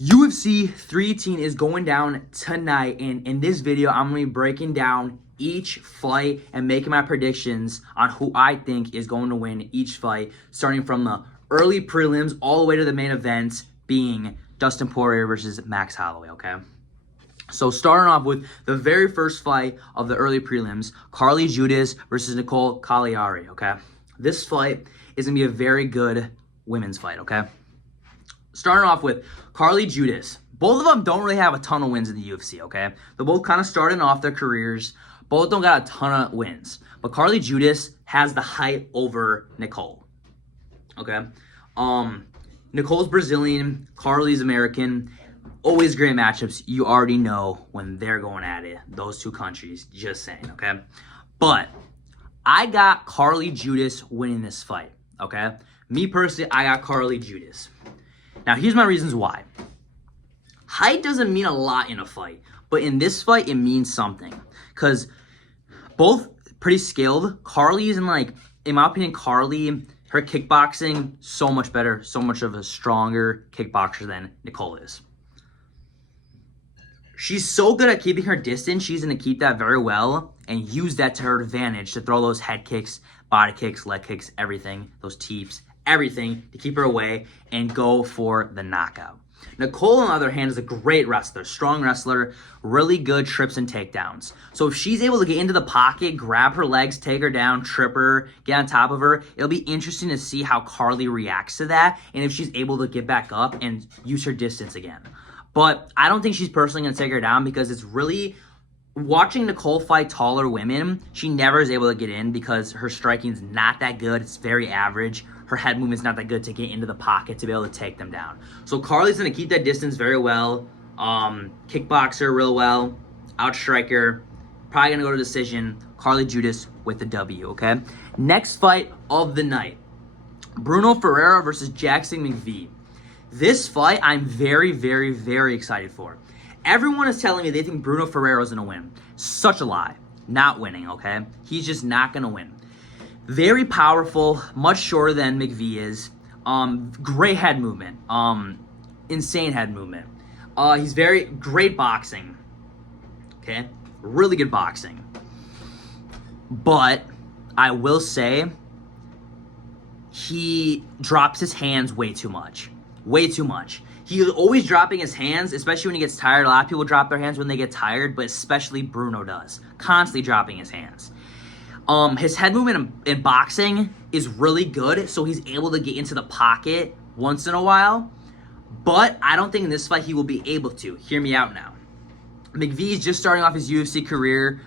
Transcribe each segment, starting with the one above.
UFC 318 is going down tonight, and in this video, I'm going to be breaking down each fight and making my predictions on who I think is going to win each fight, starting from the early prelims all the way to the main event, being Dustin Poirier versus Max Holloway, okay? So starting off with the very first fight of the early prelims, Carly Judas versus Nicole Cagliari, okay? This fight is going to be a very good women's fight, okay? Starting off with Carly Judas. Both of them don't really have a ton of wins in the UFC, okay? They're both kind of starting off their careers. Both don't got a ton of wins. But Carly Judas has the height over Nicole, okay? Nicole's Brazilian, Carly's American. Always great matchups. You already know when they're going at it. Those two countries, just saying, okay? But I got Carly Judas winning this fight, okay? Me personally, I got Carly Judas. Now, here's my reasons why. Height doesn't mean a lot in a fight, but in this fight, it means something. Because both pretty skilled. Carly is in my opinion, Carly, her kickboxing, so much better, so much of a stronger kickboxer than Nicole is. She's so good at keeping her distance, she's going to keep that very well and use that to her advantage to throw those head kicks, body kicks, leg kicks, everything, those teeps, everything to keep her away and go for the knockout. Nicole, on the other hand, is a great wrestler, strong wrestler, really good trips and takedowns. So if she's able to get into the pocket, grab her legs, take her down, trip her, get on top of her, it'll be interesting to see how Carly reacts to that and if she's able to get back up and use her distance again. But I don't think she's personally going to take her down because it's really... Watching Nicole fight taller women, she never is able to get in because her striking's not that good. It's very average. Her head movement's not that good to get into the pocket to be able to take them down. So Carly's going to keep that distance very well. Kickboxer real well. Outstriker. Probably going to go to decision. Carly Judas with the W, okay? Next fight of the night. Bruno Ferreira versus Jackson McVee. This fight I'm very, very, very excited for. Everyone is telling me they think Bruno Ferreira is going to win. Such a lie. Not winning, okay? He's just not going to win. Very powerful, much shorter than McVee is. Great head movement. Insane head movement. He's very great boxing. Okay? Really good boxing. But I will say he drops his hands way too much. Way too much. He's always dropping his hands, especially when he gets tired. A lot of people drop their hands when they get tired, but especially Bruno does. Constantly dropping his hands. His head movement in boxing is really good, so he's able to get into the pocket once in a while. But I don't think in this fight he will be able to. Hear me out now. McVee is just starting off his UFC career.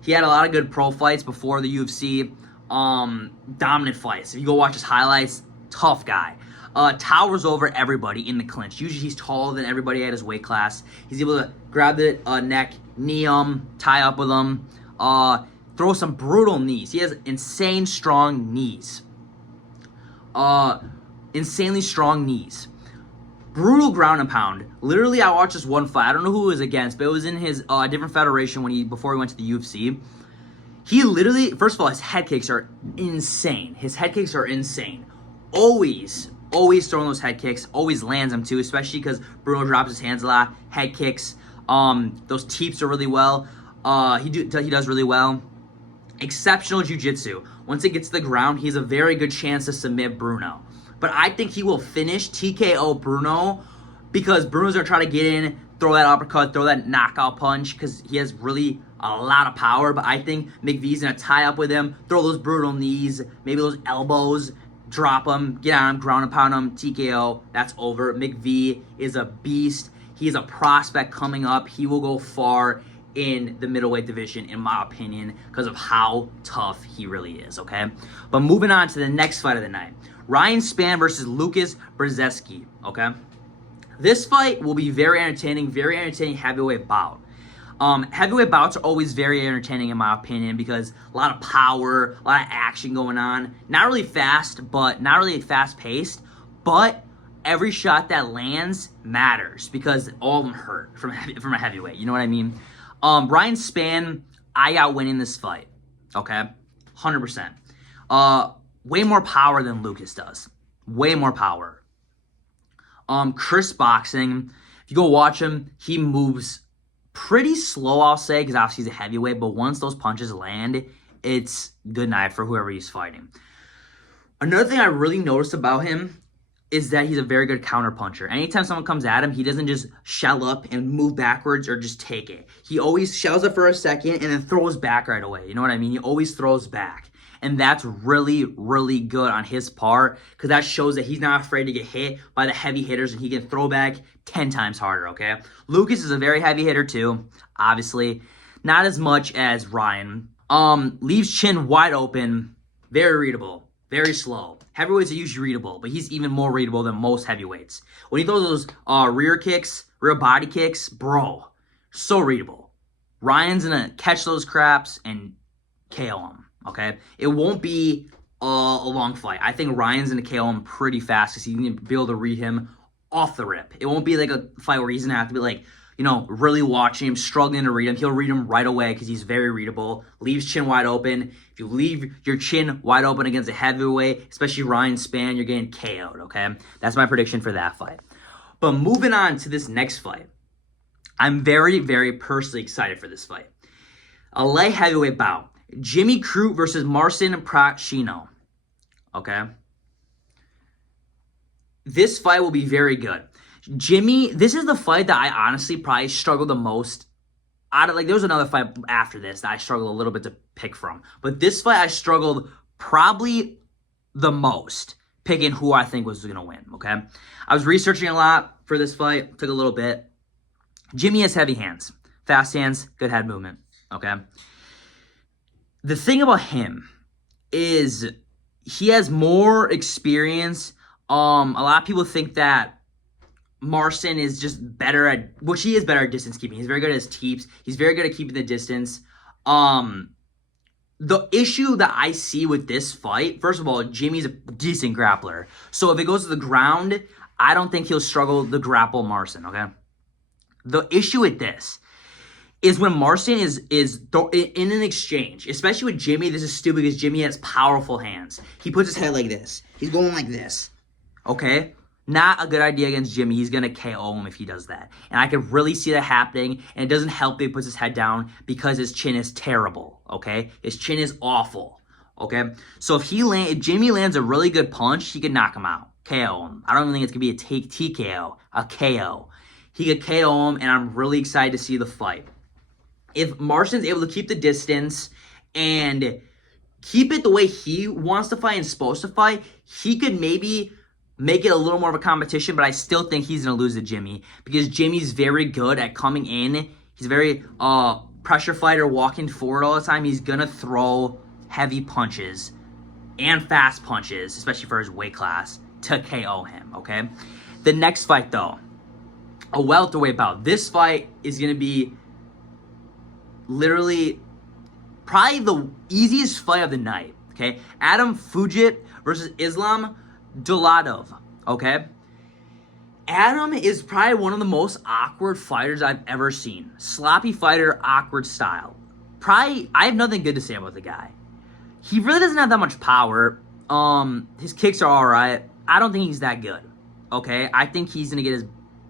He had a lot of good pro fights before the UFC. Dominant fights. If you go watch his highlights, tough guy. Towers over everybody in the clinch. Usually he's taller than everybody at his weight class. He's able to grab the neck, knee him, tie up with him, throw some brutal knees. He has insane strong knees. Insanely strong knees. Brutal ground and pound. Literally, I watched this one fight. I don't know who it was against, but it was in his different federation before he went to the UFC. He literally, first of all, his head kicks are insane. His head kicks are insane. Always throwing those head kicks, always lands them too, especially because Bruno drops his hands a lot. Head kicks, those teeps are really well. He does really well. Exceptional jiu-jitsu. Once it gets to the ground, he has a very good chance to submit Bruno. But I think he will finish TKO Bruno because Bruno's going to try to get in, throw that uppercut, throw that knockout punch because he has really a lot of power. But I think McVee's going to tie up with him, throw those brutal knees, maybe those elbows, drop him, get on him, ground and pound him, TKO, that's over. McVee is a beast. He is a prospect coming up. He will go far in the middleweight division, in my opinion, because of how tough he really is, okay? But moving on to the next fight of the night. Ryan Spann versus Lucas Brzezinski, okay? This fight will be very entertaining heavyweight bout. Heavyweight bouts are always very entertaining in my opinion because a lot of power, a lot of action going on. Not really fast, but not really fast paced. But every shot that lands matters because all of them hurt from a heavyweight. You know what I mean? Ryan Spann, I got winning this fight. Okay, 100%. Way more power than Lucas does. Way more power. Chris Boxing, if you go watch him, he moves pretty slow, I'll say, because obviously he's a heavyweight, but once those punches land, it's good night for whoever he's fighting. Another thing I really noticed about him is that he's a very good counter puncher. Anytime someone comes at him, he doesn't just shell up and move backwards or just take it. He always shells up for a second and then throws back right away. You know what I mean? He always throws back. And that's really, really good on his part because that shows that he's not afraid to get hit by the heavy hitters and he can throw back 10 times harder, okay? Lucas is a very heavy hitter too, obviously. Not as much as Ryan. Leaves chin wide open, very readable. Very slow. Heavyweights are usually readable, but he's even more readable than most heavyweights. When he throws those rear body kicks, bro, so readable. Ryan's gonna catch those craps and KO him, okay? It won't be a long fight. I think Ryan's gonna KO him pretty fast because he's gonna be able to read him off the rip. It won't be like a fight where he's gonna have to be like, you know, really watching him, struggling to read him. He'll read him right away because he's very readable. Leaves chin wide open. If you leave your chin wide open against a heavyweight, especially Ryan Spann, you're getting KO'd, okay? That's my prediction for that fight. But moving on to this next fight, I'm very, very personally excited for this fight. A light heavyweight bout. Jimmy Crute versus Marcin Prachnino, okay? This fight will be very good. Jimmy, this is the fight that I honestly probably struggled the most out of. Like, there was another fight after this that I struggled a little bit to pick from. But this fight, I struggled probably the most picking who I think was going to win, okay? I was researching a lot for this fight. Took a little bit. Jimmy has heavy hands. Fast hands, good head movement, okay? The thing about him is he has more experience. A lot of people think that Marcin is just better at, which he is better at distance keeping. He's very good at his teeps. He's very good at keeping the distance. The issue that I see with this fight, first of all, Jimmy's a decent grappler. So if it goes to the ground, I don't think he'll struggle to grapple Marcin, okay? The issue with this is when Marcin is in an exchange, especially with Jimmy, this is stupid because Jimmy has powerful hands. He puts his head like this. He's going like this, okay? Not a good idea against Jimmy. He's going to KO him if he does that. And I can really see that happening. And it doesn't help that he puts his head down because his chin is terrible, okay? His chin is awful, okay? So if Jimmy lands a really good punch, he could knock him out, KO him. I don't even think it's going to be a TKO, a KO. He could KO him, and I'm really excited to see the fight. If Marcin's able to keep the distance and keep it the way he wants to fight and supposed to fight, he could maybe make it a little more of a competition, but I still think he's going to lose to Jimmy because Jimmy's very good at coming in. He's a very pressure fighter, walking forward all the time. He's going to throw heavy punches and fast punches, especially for his weight class, to KO him, okay? The next fight, though, a welterweight bout. This fight is going to be literally probably the easiest fight of the night, okay? Adam Fujit versus Islam Dulatov, okay? Adam is probably one of the most awkward fighters I've ever seen. Sloppy fighter, awkward style. Probably, I have nothing good to say about the guy. He really doesn't have that much power. His kicks are alright. I don't think he's that good, okay? I think he's going to get his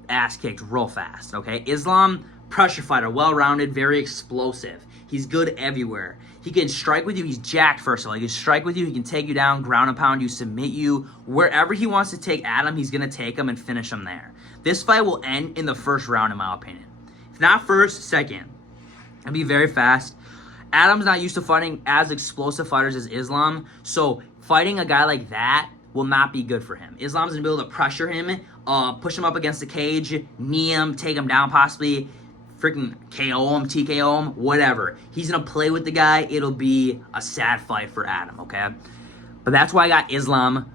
ass kicked real fast, okay? Islam, pressure fighter, well-rounded, very explosive. He's good everywhere. He can strike with you. He's jacked, first of all. He can strike with you. He can take you down, ground and pound you, submit you. Wherever he wants to take Adam, he's going to take him and finish him there. This fight will end in the first round, in my opinion. If not first, second. It'll be very fast. Adam's not used to fighting as explosive fighters as Islam, so fighting a guy like that will not be good for him. Islam's going to be able to pressure him, push him up against the cage, knee him, take him down possibly, freaking KO him, TKO him, whatever. He's going to play with the guy. It'll be a sad fight for Adam, okay? But that's why I got Islam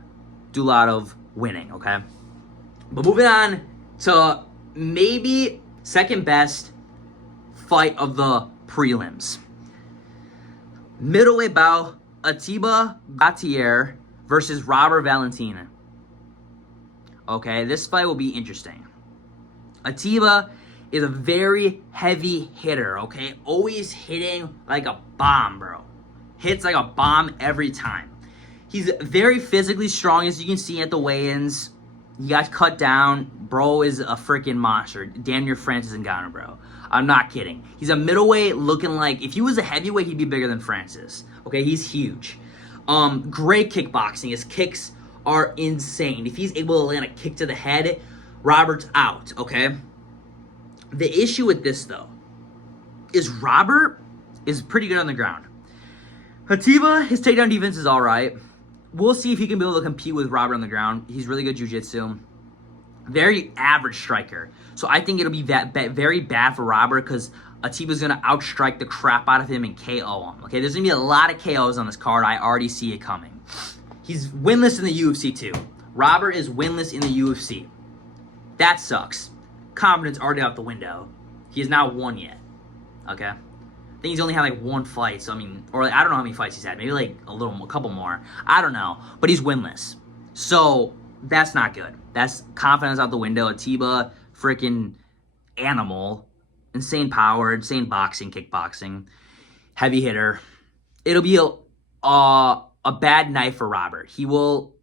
Dulatov winning, okay? But moving on to maybe second best fight of the prelims. Middleweight bout, Atiba Gautier versus Robert Valentina. Okay, this fight will be interesting. Atiba is a very heavy hitter, okay? Always hitting like a bomb, bro. Hits like a bomb every time. He's very physically strong, as you can see at the weigh-ins. He got cut down. Bro is a freaking monster. Damn near Francis Ngannou, bro. I'm not kidding. He's a middleweight looking like, if he was a heavyweight, he'd be bigger than Francis. Okay, he's huge. Great kickboxing. His kicks are insane. If he's able to land a kick to the head, Robert's out, okay? The issue with this, though, is Robert is pretty good on the ground. Hatiba, his takedown defense is all right. We'll see if he can be able to compete with Robert on the ground. He's really good jiu-jitsu. Very average striker. So I think it'll be very bad for Robert because Atiba's going to outstrike the crap out of him and KO him. Okay, there's going to be a lot of KOs on this card. I already see it coming. He's winless in the UFC too. Robert is winless in the UFC. That sucks. Confidence already out the window. He has not won yet. Okay? I think he's only had like one fight, so I mean, or like, I don't know how many fights he's had. Maybe like a couple more. I don't know. But he's winless. So that's not good. That's confidence out the window. Atiba, freaking animal. Insane power, insane boxing, kickboxing. Heavy hitter. It'll be a bad night for Robert. He will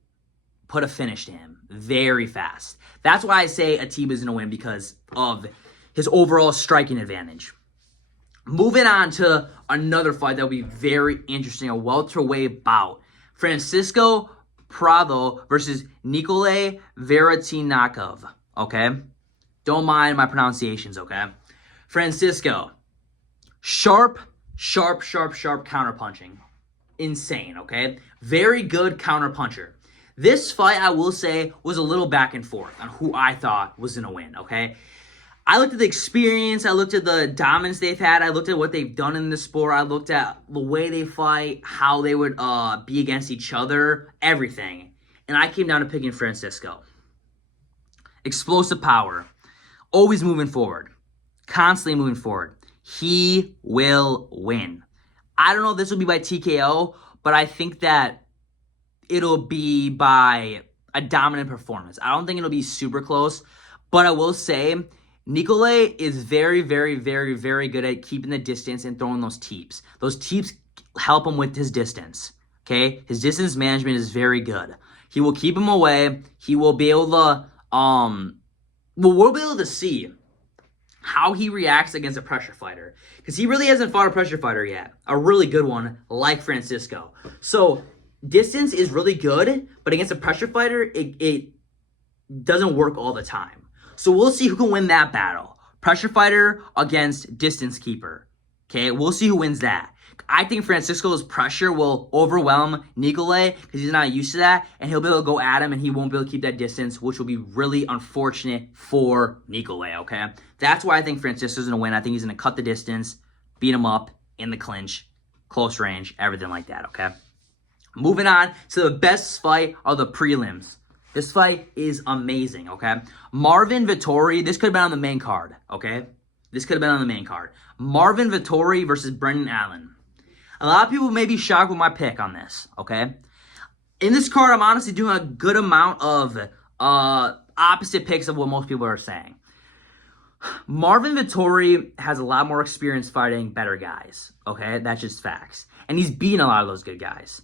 put a finish to him very fast. That's why I say Atiba's going to win, because of his overall striking advantage. Moving on to another fight that will be very interesting, a welterweight bout. Francisco Prado versus Nikolay Veretinakov, okay? Don't mind my pronunciations, okay? Francisco, sharp counterpunching. Insane, okay? Very good counterpuncher. This fight, I will say, was a little back and forth on who I thought was going to win, okay? I looked at the experience. I looked at the dominance they've had. I looked at what they've done in the sport. I looked at the way they fight, how they would be against each other, everything. And I came down to picking Francisco. Explosive power. Always moving forward. Constantly moving forward. He will win. I don't know if this will be by TKO, but I think that it'll be by a dominant performance. I don't think it'll be super close, but I will say Nikolay is very good at keeping the distance and throwing those teeps. Those teeps help him with his distance, okay? His distance management is very good. He will keep him away. He will be able to, we'll be able to see how he reacts against a pressure fighter, because he really hasn't fought a pressure fighter yet, a really good one like Francisco. So distance is really good, but against a pressure fighter, it doesn't work all the time. So we'll see who can win that battle. Pressure fighter against distance keeper. Okay, we'll see who wins that. I think Francisco's pressure will overwhelm Nikolay because he's not used to that, and he'll be able to go at him, and he won't be able to keep that distance, which will be really unfortunate for Nikolay, okay? That's why I think Francisco's going to win. I think he's going to cut the distance, beat him up in the clinch, close range, everything like that, okay? Moving on to the best fight of the prelims. This fight is amazing, okay? Marvin Vettori, this could have been on the main card, okay? This could have been on the main card. Marvin Vettori versus Brendan Allen. A lot of people may be shocked with my pick on this, okay? In this card, I'm honestly doing a good amount of opposite picks of what most people are saying. Marvin Vettori has a lot more experience fighting better guys, okay? That's just facts. And he's beaten a lot of those good guys.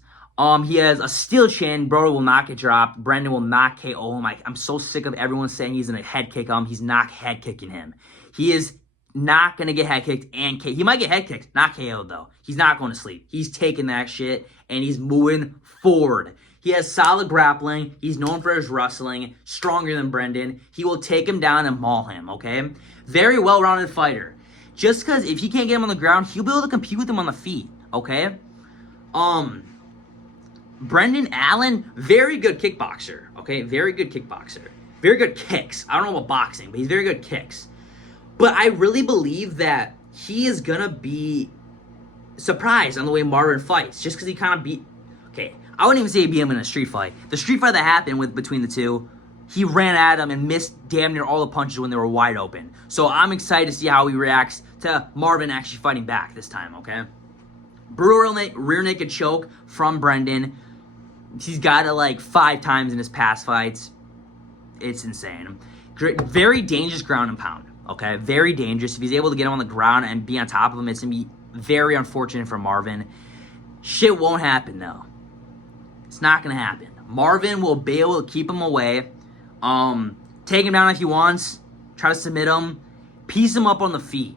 He has a steel chin. Bro will not get dropped. Brendan will not KO him. I'm so sick of everyone saying he's going to head kick him. He's not head kicking him. He is not going to get head kicked and KO. He might get head kicked, not KO'd though. He's not going to sleep. He's taking that shit and he's moving forward. He has solid grappling. He's known for his wrestling. Stronger than Brendan. He will take him down and maul him, okay? Very well-rounded fighter. Just because if he can't get him on the ground, he'll be able to compete with him on the feet, okay? Brendan Allen, very good kickboxer, okay? Very good kickboxer. Very good kicks. I don't know about boxing, but he's very good kicks. But I really believe that he is going to be surprised on the way Marvin fights, just because he kind of beat... Okay, I wouldn't even say he beat him in a street fight. The street fight that happened between the two, he ran at him and missed damn near all the punches when they were wide open. So I'm excited to see how he reacts to Marvin actually fighting back this time, okay? Brutal rear naked choke from Brendan. He's got it like 5 times in his past fights. It's insane. Very dangerous ground and pound, okay? Very dangerous. If he's able to get him on the ground and be on top of him, it's going to be very unfortunate for Marvin. Shit won't happen, though. It's not going to happen. Marvin will be able to keep him away, Take him down if he wants. Try to submit him. Piece him up on the feet.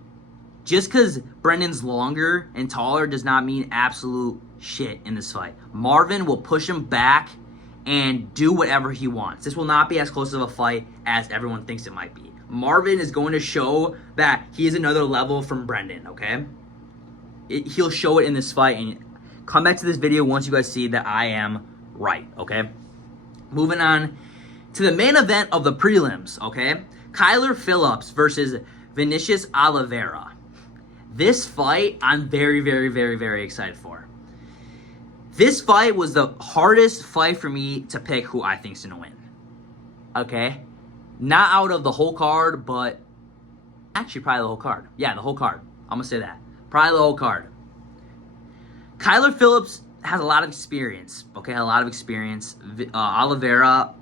Just because Brendan's longer and taller does not mean absolute shit in this fight. Marvin will push him back and do whatever he wants. This will not be as close of a fight as everyone thinks it might be. Marvin is going to show that he is another level from Brendan, okay? He'll show it in this fight, and come back to this video once you guys see that I am right, okay? Moving on to the main event of the prelims, okay? Kyler Phillips versus Vinicius Oliveira. This fight, I'm very, very, very, very excited for. This fight was the hardest fight for me to pick who I think's gonna win. Okay? Not out of the whole card, but actually probably the whole card. Yeah, the whole card. I'm gonna say that. Probably the whole card. Kyler Phillips has a lot of experience. Okay, a lot of experience. Oliveira,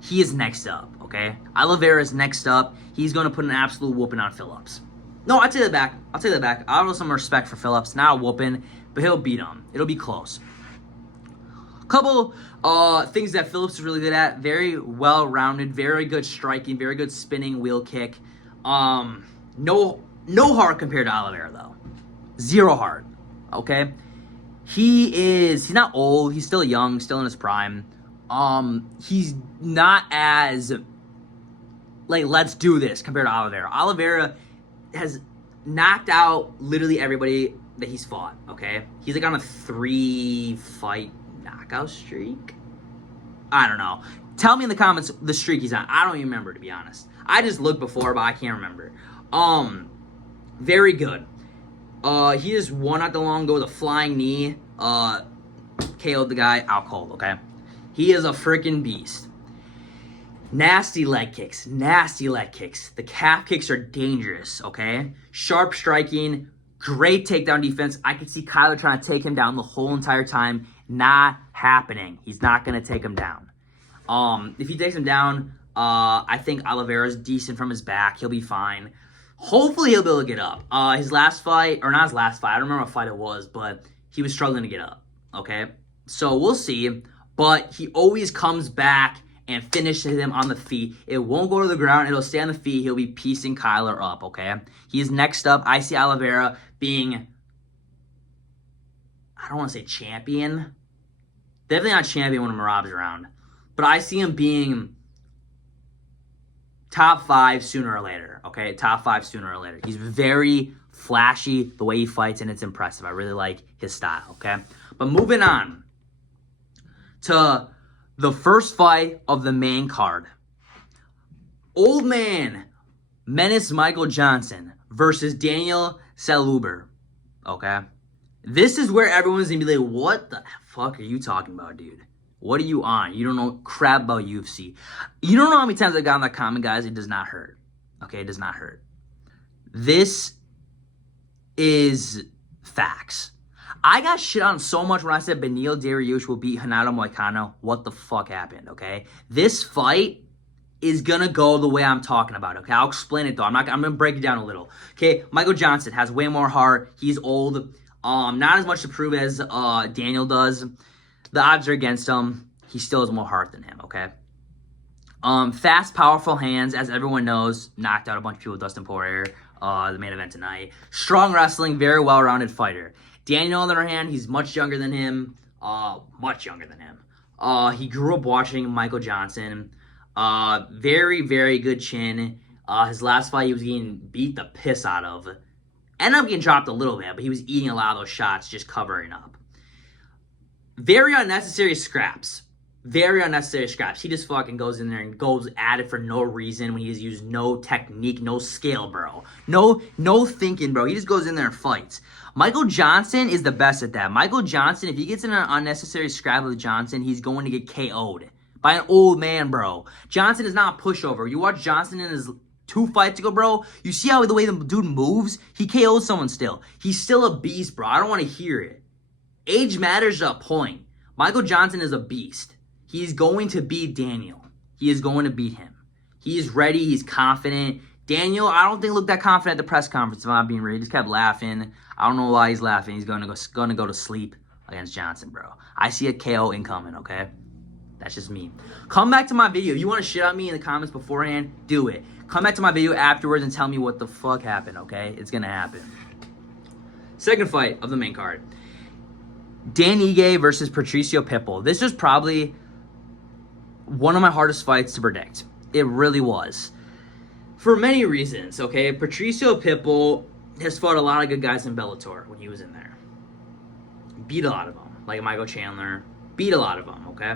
he is next up. Okay? Oliveira is next up. He's gonna put an absolute whooping on Phillips. No, I'll take that back. I'll have some respect for Phillips. Not a whooping, but he'll beat him. It'll be close. Couple things that Phillips is really good at. Very well-rounded, very good striking, very good spinning wheel kick. No heart compared to Oliveira, though. Zero heart, okay? He's not old. He's still young, still in his prime. He's not as, like, let's do this compared to Oliveira. Oliveira has knocked out literally everybody that he's fought, okay? He's like on a 3-fight knockout streak. I don't know. Tell me in the comments the streak he's on. I don't even remember, to be honest. I just looked before, but I can't remember. Very good. He just won not that long ago with a flying knee. KO'd the guy out cold, okay? He is a freaking beast. Nasty leg kicks. The calf kicks are dangerous, okay? Sharp striking, great takedown defense. I could see Kyler trying to take him down the whole entire time. Not happening. He's not going to take him down. If he takes him down, I think Oliveira's decent from his back. He'll be fine. Hopefully he'll be able to get up. His last fight, or not his last fight, I don't remember what fight it was, but he was struggling to get up, okay? So we'll see, but he always comes back and finishes him on the feet. It won't go to the ground. It'll stay on the feet. He'll be piecing Kyler up, okay? He's next up. I see Oliveira being, I don't want to say champion. Definitely not champion when Merab's around. But I see him being top 5 sooner or later, okay? Top 5 sooner or later. He's very flashy the way he fights, and it's impressive. I really like his style, okay? But moving on to the first fight of the main card. Old man Menace Michael Johnson versus Daniel Saluber. Okay? This is where everyone's going to be like, what the fuck are you talking about, dude? What are you on? You don't know crap about UFC. You don't know how many times I got on that comment, guys. It does not hurt. Okay? It does not hurt. This is facts. I got shit on so much when I said Beneil Dariush will beat Renato Moicano. What the fuck happened, okay? This fight is gonna go the way I'm talking about, okay? I'll explain it though. I'm gonna break it down a little. Okay, Michael Johnson has way more heart. He's old. Not as much to prove as Daniel does. The odds are against him. He still has more heart than him, okay? Fast, powerful hands, as everyone knows, knocked out a bunch of people with Dustin Poirier, the main event tonight. Strong wrestling, very well-rounded fighter. Daniel, on the other hand, he's much younger than him. He grew up watching Michael Johnson. Very, very good chin. His last fight, he was getting beat the piss out of. Ended up getting dropped a little bit, but he was eating a lot of those shots, just covering up. Very unnecessary scraps. He just fucking goes in there and goes at it for no reason when he's used no technique, no skill, bro. No thinking, bro. He just goes in there and fights. Michael Johnson is the best at that. Michael Johnson, if he gets in an unnecessary scrap with Johnson, he's going to get KO'd by an old man, bro. Johnson is not a pushover. You watch Johnson in his 2 fights ago, bro. You see how the way the dude moves? He KO'd someone still. He's still a beast, bro. I don't want to hear it. Age matters to a point. Michael Johnson is a beast. He's going to beat Daniel. He is going to beat him. He is ready. He's confident. Daniel, I don't think looked that confident at the press conference, if I'm being real. He just kept laughing. I don't know why he's laughing. He's going to go to sleep against Johnson, bro. I see a KO incoming, okay? That's just me. Come back to my video. You want to shit on me in the comments beforehand? Do it. Come back to my video afterwards and tell me what the fuck happened, okay? It's going to happen. Second fight of the main card. Dan Ige versus Patricio Pitbull. This was probably one of my hardest fights to predict. It really was. For many reasons, okay? Patricio Pitbull has fought a lot of good guys in Bellator when he was in there. Beat a lot of them, like Michael Chandler. Beat a lot of them, okay?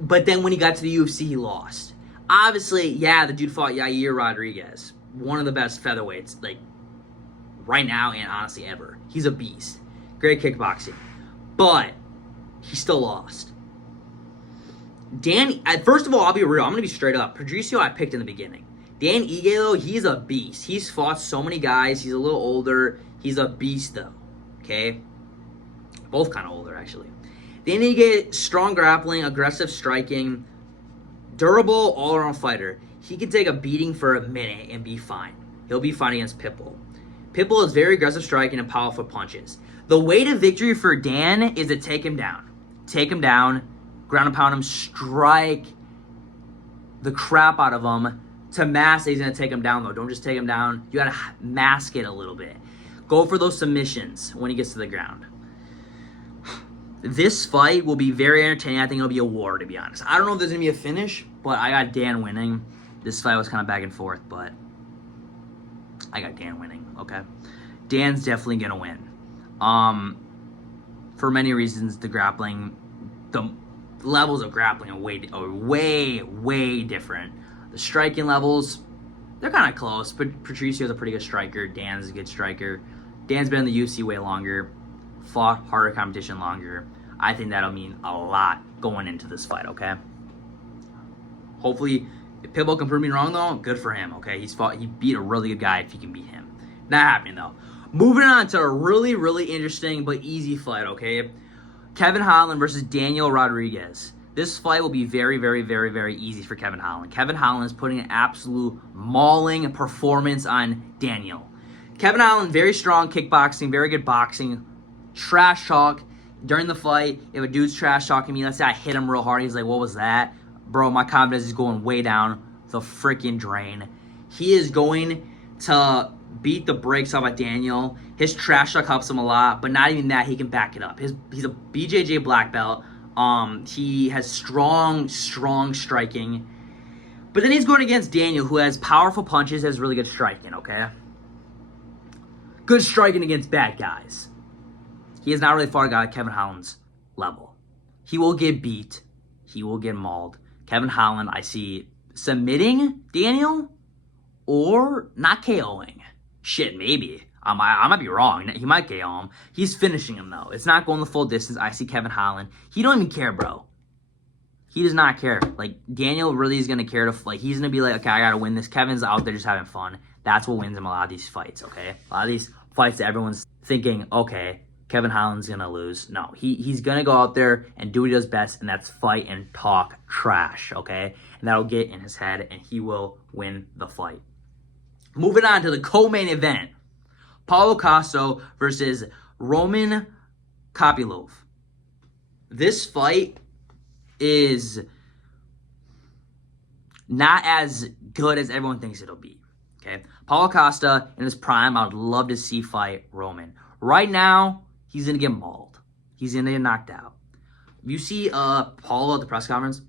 But then when he got to the UFC, he lost. Obviously, yeah, the dude fought Yair Rodriguez, one of the best featherweights, like, right now and honestly ever. He's a beast. Great kickboxing. But he still lost. First of all, I'll be real. I'm going to be straight up. Patricio I picked in the beginning. Dan Ige, though, he's a beast. He's fought so many guys. He's a little older. He's a beast, though. Okay? Both kind of older, actually. Dan Ige, strong grappling, aggressive striking, durable, all-around fighter. He can take a beating for a minute and be fine. He'll be fine against Pitbull. Pitbull is very aggressive striking and powerful punches. The way to victory for Dan is to take him down. Take him down, ground and pound him, strike the crap out of him to mask that he's going to take him down, though. Don't just take him down. You got to mask it a little bit. Go for those submissions when he gets to the ground. This fight will be very entertaining. I think it'll be a war, to be honest. I don't know if there's going to be a finish, but I got Dan winning. This fight was kind of back and forth, but I got Dan winning, okay? Dan's definitely going to win. For many reasons, the levels of grappling are way different. The striking levels, they're kind of close, but Patricio's a pretty good striker. Dan's a good striker. Dan's been in the UFC way longer, fought harder competition longer. I think that'll mean a lot going into this fight, okay? Hopefully, if Pitbull can prove me wrong, though, good for him, okay? He beat a really good guy if he can beat him. Not happening, though. Moving on to a really interesting but easy fight, okay? Kevin Holland versus Daniel Rodriguez. This fight will be very easy for Kevin Holland. Kevin Holland is putting an absolute mauling performance on Daniel. Kevin Holland, very strong kickboxing, very good boxing, trash talk. During the fight, if a dude's trash talking me, let's say I hit him real hard, he's like, what was that? Bro, my confidence is going way down the freaking drain. He is going to beat the brakes off of Daniel. His trash talk helps him a lot, but not even that, he can back it up. He's a BJJ black belt. He has strong striking. But then he's going against Daniel, who has powerful punches, has really good striking, okay? Good striking against bad guys. He has not really fought a guy at Kevin Holland's level. He will get beat. He will get mauled. Kevin Holland, I see submitting Daniel or not KOing. Shit, maybe. I might be wrong. He might KO him. He's finishing him, though. It's not going the full distance. I see Kevin Holland. He don't even care, bro. He does not care. Like, Daniel really is going to care. He's going to be like, okay, I got to win this. Kevin's out there just having fun. That's what wins him a lot of these fights, okay? A lot of these fights that everyone's thinking, okay, Kevin Holland's going to lose. No, he's going to go out there and do what he does best, and that's fight and talk trash, okay? And that'll get in his head, and he will win the fight. Moving on to the co-main event. Paulo Costa versus Roman Kopylov. This fight is not as good as everyone thinks it'll be. Okay, Paulo Costa in his prime, I would love to see fight Roman. Right now, he's gonna get mauled. He's gonna get knocked out. You see Paulo at the press conference?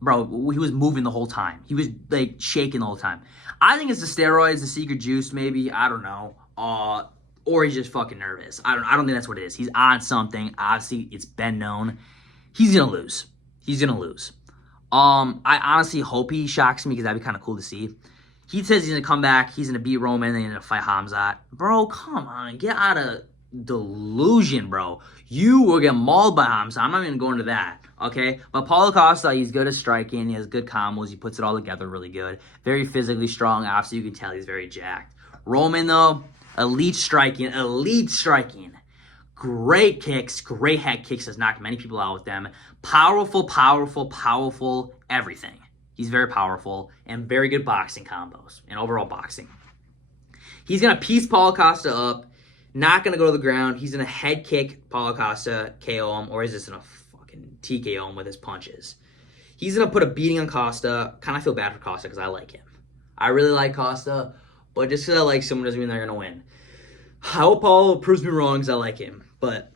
Bro, he was moving the whole time. He was, like, shaking the whole time. I think it's the steroids, the secret juice, maybe. I don't know. Or he's just fucking nervous. I don't think that's what it is. He's on something. Obviously, it's been known. He's going to lose. He's going to lose. I honestly hope he shocks me because that'd be kind of cool to see. He says he's going to come back. He's going to beat Roman and then he's going to fight Hamzat. Bro, come on. Get out of delusion, bro. You will get mauled by Hamzat. I'm not even going to that. Okay, but Paulo Costa, he's good at striking. He has good combos. He puts it all together really good. Very physically strong. Obviously, you can tell he's very jacked. Roman, though, elite striking. Great kicks, great head kicks. Has knocked many people out with them. Powerful everything. He's very powerful and very good boxing combos and overall boxing. He's going to piece Paulo Costa up. Not going to go to the ground. He's going to head kick Paulo Costa, KO him, or is this going to fucking TKO him with his punches? He's going to put a beating on Costa. Kind of feel bad for Costa because I like him. I really like Costa, but just because I like someone doesn't mean they're going to win. I hope Paulo proves me wrong because I like him, but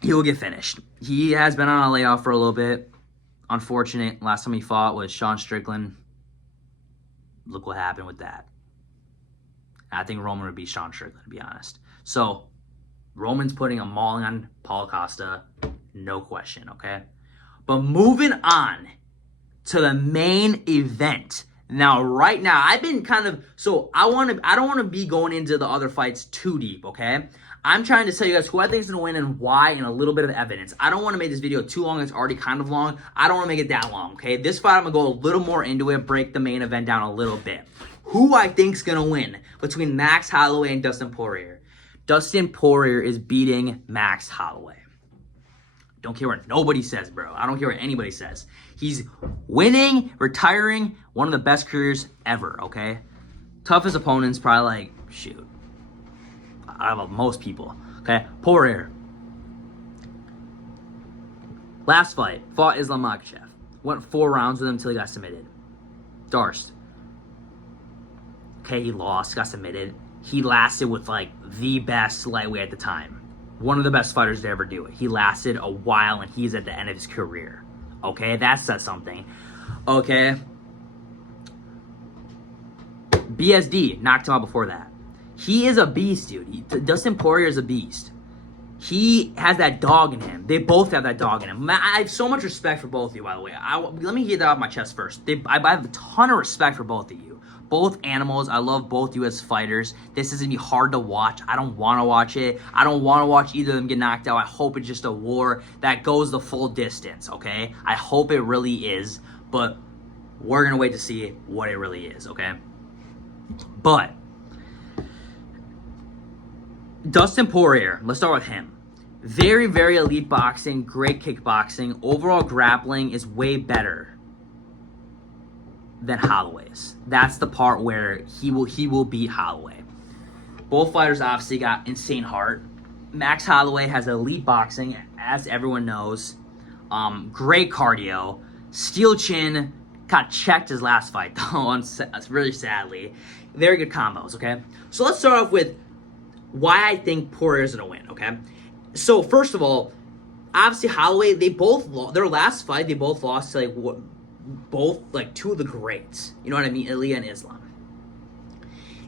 he will get finished. He has been on a layoff for a little bit. Unfortunate. Last time he fought was Sean Strickland. Look what happened with that. I think Roman would beat Sean Strickland, to be honest. So, Roman's putting a mauling on Paulo Costa. No question, okay? But moving on to the main event. Now, right now, I've been kind of... So, I don't want to be going into the other fights too deep, okay? I'm trying to tell you guys who I think is going to win and why and a little bit of evidence. I don't want to make this video too long. It's already kind of long. I don't want to make it that long, okay? This fight, I'm going to go a little more into it, break the main event down a little bit. Who I think is going to win between Max Holloway and Dustin Poirier. Dustin Poirier is beating Max Holloway. Don't care what nobody says, bro. I don't care what anybody says. He's winning, retiring, one of the best careers ever, okay? Toughest opponents, probably like, shoot, out of most people, okay? Poirier. Last fight, fought Islam Makhachev. Went 4 rounds with him until he got submitted. Darst. Okay, he lost, got submitted. He lasted with, like, the best lightweight at the time. One of the best fighters to ever do it. He lasted a while, and he's at the end of his career. Okay, that says something. Okay. BSD knocked him out before that. He is a beast, dude. Dustin Poirier is a beast. He has that dog in him. They both have that dog in him. I have so much respect for both of you, by the way. Let me get that off my chest first. I have a ton of respect for both of you. Both animals. I love both you as fighters. This is going to be hard to watch. I don't want to watch it. I don't want to watch either of them get knocked out. I hope it's just a war that goes the full distance, okay? I hope it really is, but we're going to wait to see what it really is, okay? But Dustin Poirier, let's start with him. Very, very elite boxing, great kickboxing. Overall grappling is way better than Holloway's. That's the part where he will beat Holloway. Both fighters obviously got insane heart. Max Holloway has elite boxing, as everyone knows. Great cardio. Steel chin. Got checked his last fight, though, really sadly. Very good combos, okay? So let's start off with why I think Poirier's going to win, okay? So, first of all, obviously Holloway, their last fight, they both lost to, like, two of the greats. You know what I mean? Ilya and Islam.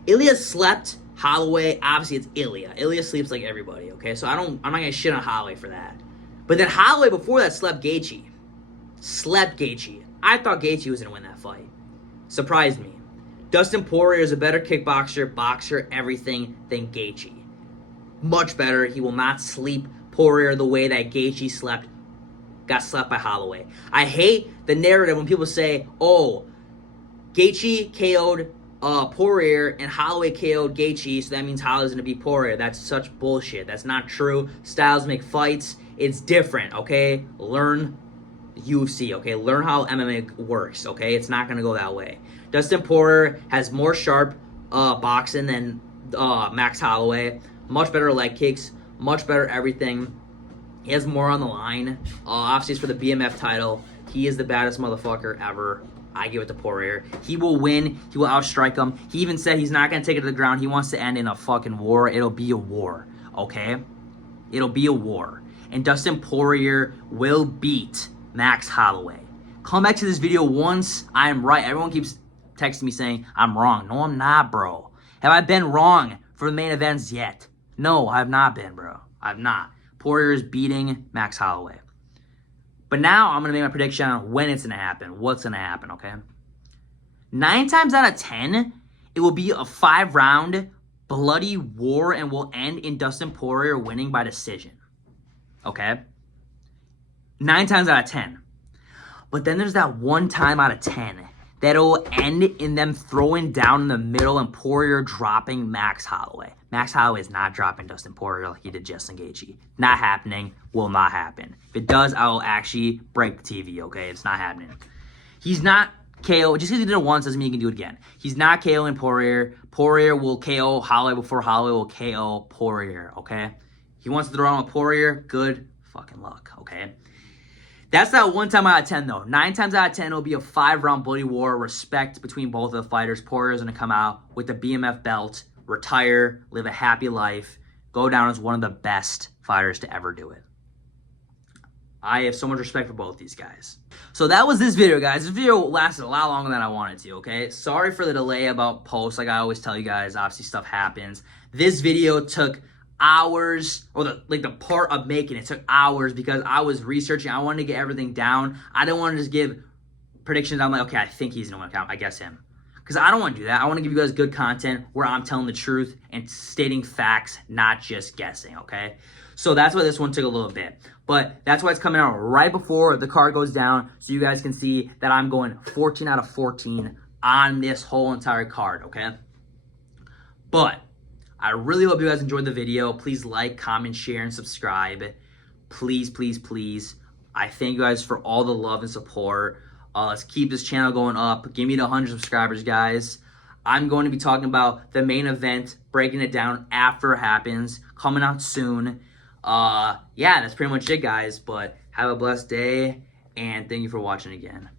Ilya slept Holloway. Obviously, it's Ilya. Ilya sleeps like everybody, okay? So I'm not going to shit on Holloway for that. But then Holloway, before that, slept Gaethje. I thought Gaethje was going to win that fight. Surprised me. Dustin Poirier is a better kickboxer, boxer, everything than Gaethje. Much better. He will not sleep Poirier the way that Gaethje got slept by Holloway. I hate the narrative when people say, oh, Gaethje KO'd Poirier and Holloway KO'd Gaethje, so that means Holloway's going to beat Poirier. That's such bullshit. That's not true. Styles make fights. It's different, okay? Learn UFC, okay? Learn how MMA works, okay? It's not going to go that way. Dustin Poirier has more sharp boxing than Max Holloway. Much better leg kicks. Much better everything. He has more on the line. Obviously, it's for the BMF title. He is the baddest motherfucker ever. I give it to Poirier. He will win. He will outstrike him. He even said he's not going to take it to the ground. He wants to end in a fucking war. It'll be a war, okay? It'll be a war. And Dustin Poirier will beat Max Holloway. Come back to this video once I am right. Everyone keeps texting me saying I'm wrong. No, I'm not, bro. Have I been wrong for the main events yet? No, I have not been, bro. I have not. Poirier is beating Max Holloway. But now I'm going to make my prediction on when it's going to happen. What's going to happen, okay? 9 times out of 10, it will be a 5-round bloody war and will end in Dustin Poirier winning by decision. Okay? 9 times out of 10. But then there's that 1 time out of 10 that'll end in them throwing down in the middle and Poirier dropping Max Holloway. Max Holloway is not dropping Dustin Poirier like he did Justin Gaethje. Not happening. Will not happen. If it does, I will actually break the TV, okay? It's not happening. He's not KO. Just because he did it once doesn't mean he can do it again. He's not KOing Poirier. Poirier will KO Holloway before Holloway will KO Poirier, okay? He wants to throw on with Poirier. Good fucking luck, okay? That's not 1 time out of 10, though. 9 times out of 10, it'll be a 5-round bloody war. Respect between both of the fighters. Poirier's going to come out with the BMF belt, retire, live a happy life, go down as one of the best fighters to ever do it. I have so much respect for both these guys. So that was this video, guys. This video lasted a lot longer than I wanted to, okay? Sorry for the delay about posts. Like I always tell you guys, obviously stuff happens. This video took hours, or the part of making it took hours because I was researching. I wanted to get everything down. I didn't want to just give predictions. I'm like, okay, I think he's going to win. I guess him. Because I don't want to do that. I want to give you guys good content where I'm telling the truth and stating facts, not just guessing, okay? So that's why this one took a little bit. But that's why it's coming out right before the card goes down so you guys can see that I'm going 14 out of 14 on this whole entire card, okay? But I really hope you guys enjoyed the video. Please like, comment, share, and subscribe. Please, please, please. I thank you guys for all the love and support. Let's keep this channel going up. Give me the 100 subscribers, guys. I'm going to be talking about the main event, breaking it down after it happens, coming out soon. Yeah, that's pretty much it, guys. But have a blessed day, and thank you for watching again.